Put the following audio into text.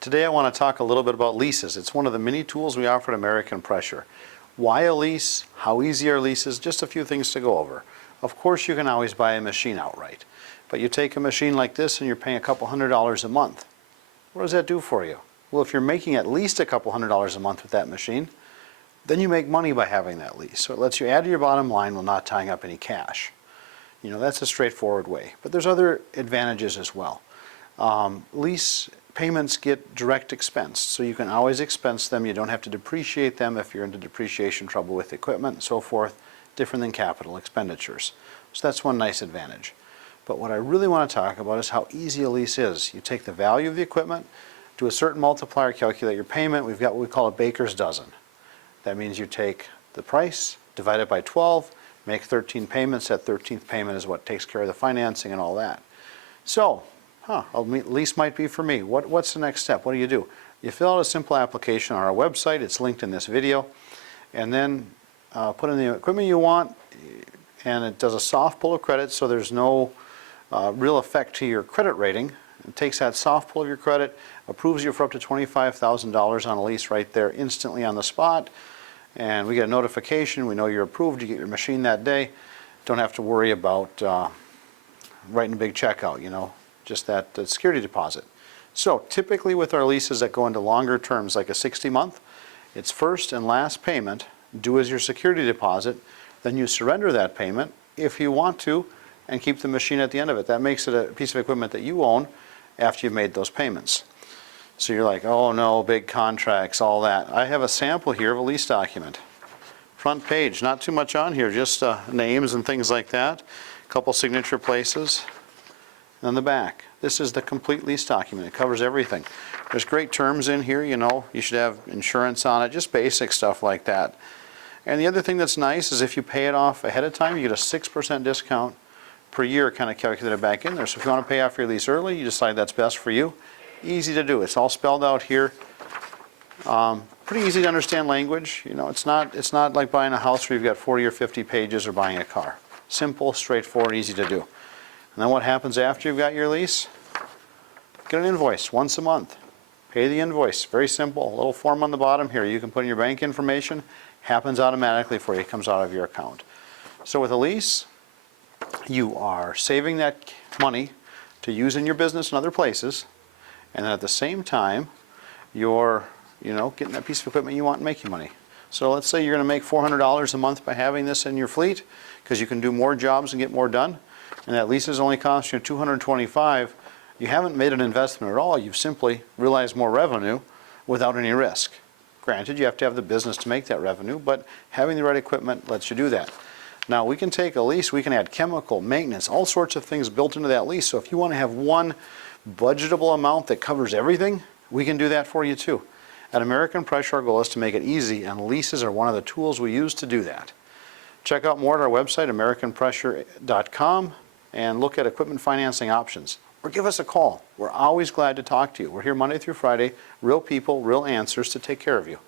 Today I want to talk a little bit about leases. It's one of the many tools we offer at American Pressure. Why a lease? How easy are leases? Just a few things to go over. Of course you can always buy a machine outright, but you take a machine like this and you're paying a couple $100s a month. What does that do for you? Well, if you're making at least a couple $100s a month with that machine, then you make money by having that lease. So it lets you add to your bottom line while not tying up any cash. You know, that's a straightforward way. But there's other advantages as well. Lease payments get direct expense, so you can always expense them. You don't have to depreciate them if you're into depreciation trouble with equipment and so forth, different than capital expenditures. So that's one nice advantage. But what I really want to talk about is how easy a lease is. You take the value of the equipment, do a certain multiplier, calculate your payment. We've got what we call a baker's dozen. That means you take the price, divide it by 12, make 13 payments. That 13th payment is what takes care of the financing and all that. So, a lease might be for me. What's the next step? What do? You fill out a simple application on our website. It's linked in this video. And then put in the equipment you want, and it does a soft pull of credit, so there's no real effect to your credit rating. It takes that soft pull of your credit, approves you for up to $25,000 on a lease right there instantly on the spot, and we get a notification. We know you're approved. You get your machine that day. Don't have to worry about writing a big check out, you know, just that security deposit. So typically with our leases that go into longer terms, like a 60-month, it's first and last payment due as your security deposit. Then you surrender that payment if you want to and keep the machine at the end of it. That makes it a piece of equipment that you own after you've made those payments. So you're like, oh no, big contracts, all that. I have a sample here of a lease document. Front page, not too much on here, just names and things like that. A couple signature places. And then the back. This is the complete lease document. It covers everything. There's great terms in here, you know. You should have insurance on it, just basic stuff like that. And the other thing that's nice is if you pay it off ahead of time, you get a 6% discount per year kind of calculated back in there. So if you want to pay off your lease early, you decide that's best for you. Easy to do. It's all spelled out here. Pretty easy to understand language. You know, it's not like buying a house where you've got 40 or 50 pages or buying a car. Simple, straightforward, easy to do. And then what happens after you've got your lease? Get an invoice once a month. Pay the invoice. Very simple. A little form on the bottom here. You can put in your bank information. Happens automatically for you. It comes out of your account. So with a lease, you are saving that money to use in your business and other places. And then at the same time, you're, you know, getting that piece of equipment you want and making money. So let's say you're going to make $400 a month by having this in your fleet because you can do more jobs and get more done. And that lease is only costing you $225. You haven't made an investment at all. You've simply realized more revenue without any risk. Granted, you have to have the business to make that revenue, but having the right equipment lets you do that. Now, we can take a lease, we can add chemical, maintenance, all sorts of things built into that lease. So if you want to have one budgetable amount that covers everything, we can do that for you too. At American Pressure, our goal is to make it easy, and leases are one of the tools we use to do that. Check out more at our website, AmericanPressure.com, and look at equipment financing options. Or give us a call. We're always glad to talk to you. We're here Monday through Friday, real people, real answers to take care of you.